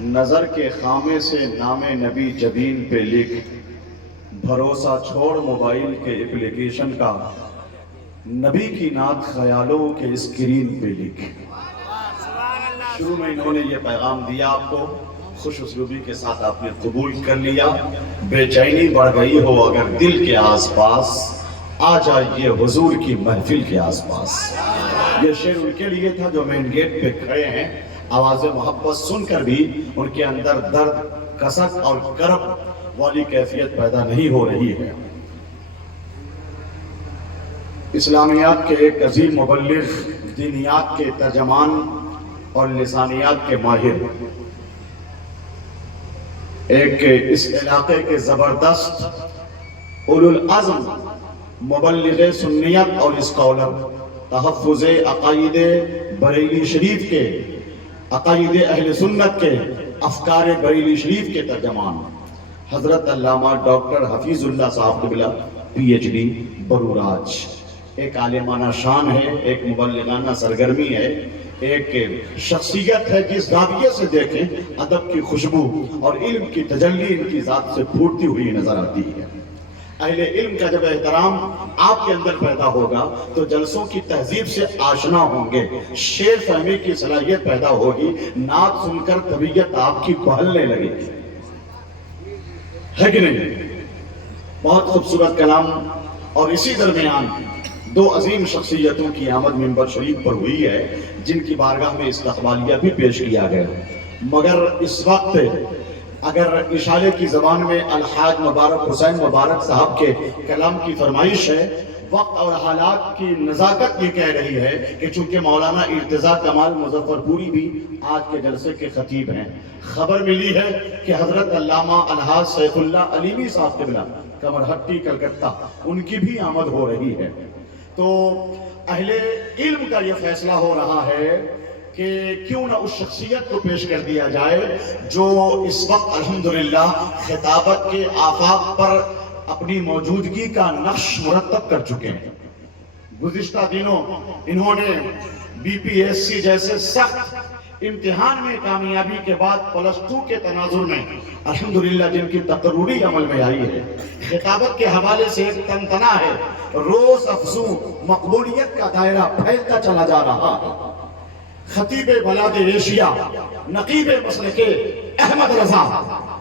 نظر کے خامے سے نام نبی جبین پہ لکھ، بھروسہ چھوڑ موبائل کے اپلیکیشن کا، نبی کی نعت خیالوں کے اسکرین پہ لکھ۔ شروع میں انہوں نے یہ پیغام دیا آپ کو، خوش اسلوبی کے ساتھ آپ نے قبول کر لیا۔ بے چینی بڑھ گئی ہو اگر دل کے آس پاس، آ جائیے حضور کی محفل کے آس پاس۔ یہ شعر ان کے لیے تھا جو مین گیٹ پہ کھڑے ہیں، آواز محبت سن کر بھی ان کے اندر درد، کسک اور کرب والی کیفیت پیدا نہیں ہو رہی ہے۔ اسلامیات کے ایک عظیم مبلغ، دینیات کے ترجمان اور لسانیات کے ماہر، ایک اس علاقے کے زبردست اولو العزم مبلغ سنیت اور اسکالر، تحفظ عقائد بریلی شریف کے، عقائد اہل سنت کے، افکار بریلی شریف کے ترجمان حضرت علامہ ڈاکٹر حفیظ اللہ صاحب قبلہ پی ایچ ڈی بروراج، ایک عالمانہ شان ہے، ایک مبلغانہ سرگرمی ہے، ایک شخصیت ہے جس زاویے سے دیکھیں ادب کی خوشبو اور علم کی تجلی ان کی ذات سے پھوٹتی ہوئی نظر آتی ہے۔ اہل علم کا جب احترام آپ کے اندر پیدا ہوگا تو جلسوں کی تہذیب سے آشنا ہوں گے، شعر فہمی کی صلاحیت پیدا ہوگی، نعت سن کر طبیعت آپ کی بہلنے لگے گی، ہے کہ نہیں؟ بہت خوبصورت کلام۔ اور اسی درمیان دو عظیم شخصیتوں کی آمد منبر شریف پر ہوئی ہے جن کی بارگاہ میں استقبالیہ بھی پیش کیا گیا، مگر اس وقت اگر اشارے کی زبان میں الحاج مبارک حسین مبارک صاحب کے کلام کی فرمائش ہے، وقت اور حالات کی نزاکت یہ کہہ رہی ہے کہ چونکہ مولانا ارتضیٰ کمال مظفر پوری بھی آج کے جلسے کے خطیب ہیں، خبر ملی ہے کہ حضرت علامہ الحاج سیف اللہ علیمی صاحب قبلہ کمرہٹی کلکتہ ان کی بھی آمد ہو رہی ہے، تو اہل علم کا یہ فیصلہ ہو رہا ہے کہ کیوں نہ اس شخصیت کو پیش کر دیا جائے جو اس وقت الحمدللہ خطابت کے آفاق پر اپنی موجودگی کا نقش مرتب کر چکے ہیں۔ گزشتہ دنوں انہوں نے بی پی ایس سی جیسے سخت امتحان میں کامیابی کے بعد +2 کے تناظر میں الحمدللہ جن کی تقرری عمل میں آئی ہے، خطابت کے حوالے سے ایک تنتنا ہے، روز افزوں مقبولیت کا دائرہ پھیلتا چلا جا رہا ہے۔ خطیب بلاد ایشیا، نقیب مسلک احمد رضا،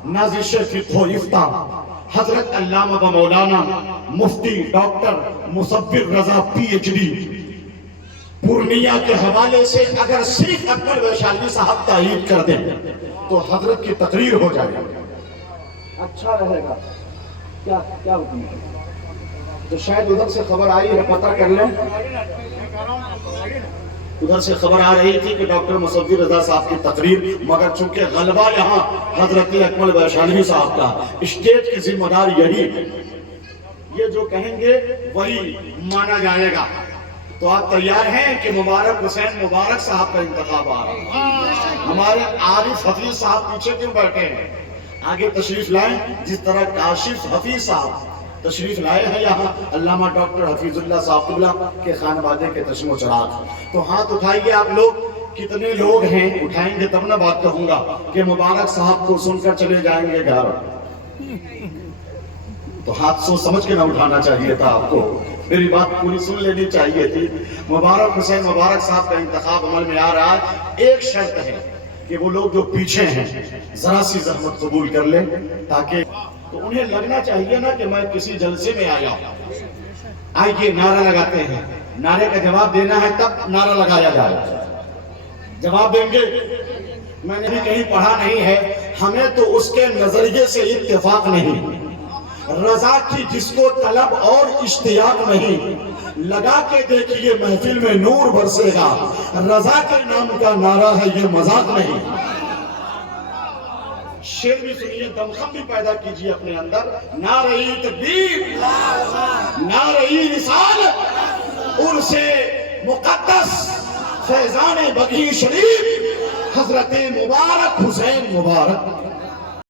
نازش فقہ و افتاء حضرت علامہ و مولانا مفتی ڈاکٹر مصور رضا پی ایچ ڈی پورنیہ کے حوالے سے اگر صرف اکبر ویشالی صاحب تائید کر دیں تو حضرت کی تقریر ہو جائے گا، اچھا رہے گا۔ کیا حکم ہے؟ تو شاید ادھر سے خبر آئی ہے، پتہ کر لیں۔ ادھر سے خبر آ رہی تھی کہ ڈاکٹر مصور رضا صاحب کی تقریر، مگر چونکہ غلبہ یہاں حضرت اکمل ویشالی صاحب کا، اسٹیج کی ذمہ دار یہی ہے، یہ جو کہیں گے وہی مانا جائے گا، تو آپ تیار ہیں کہ مبارک حسین مبارک صاحب کا انتخاب آ رہا ہے؟ ہمارے عارف حفیظ صاحب پیچھے کیوں بیٹھے ہیں؟ آگے تشریف لائیں، جس طرح کاشف حفیظ صاحب تشریف لائے ہیں یہاں، علامہ ڈاکٹر حفیظ اللہ صاحب قبلہ کے خانوادے کے چشم و چراغ، تو ہاتھ اٹھائیے آپ لوگ، کتنے لوگ ہیں؟ اٹھائیں گے تب نہ بات کہوں گا کہ مبارک صاحب کو سن کر چلے جائیں گے گھر، تو ہاتھ سوچ سمجھ کے نہ اٹھانا چاہیے تھا آپ کو، میری بات پوری سن لینی چاہیے تھی۔ مبارک حسین مبارک صاحب کا انتخاب عمل میں آ رہا ہے، ایک شرط ہے کہ وہ لوگ جو پیچھے ہیں ذرا سی زحمت قبول کر لیں، تاکہ تو انہیں لگنا چاہیے نا کہ میں کسی جلسے میں آیا ہوں۔ آئیے نعرہ لگاتے ہیں، نعرے کا جواب دینا ہے تب نعرہ لگایا جائے، جواب دیں گے۔ میں نے بھی کہیں پڑھا نہیں ہے، ہمیں تو اس کے نظریے سے اتفاق نہیں، رضا کی جس کو طلب اور اشتیاق نہیں، لگا کے دیکھیے محفل میں نور برسے گا، رضا کے نام کا نعرہ ہے یہ مذاق نہیں۔ شعر بھی سنیے، دمخم بھی پیدا کیجیے اپنے اندر، نعرہ تکبیر، نعرہ رسالت، عرس مقدس فیضان بگھی شریف، حضرت مبارک حسین مبارک۔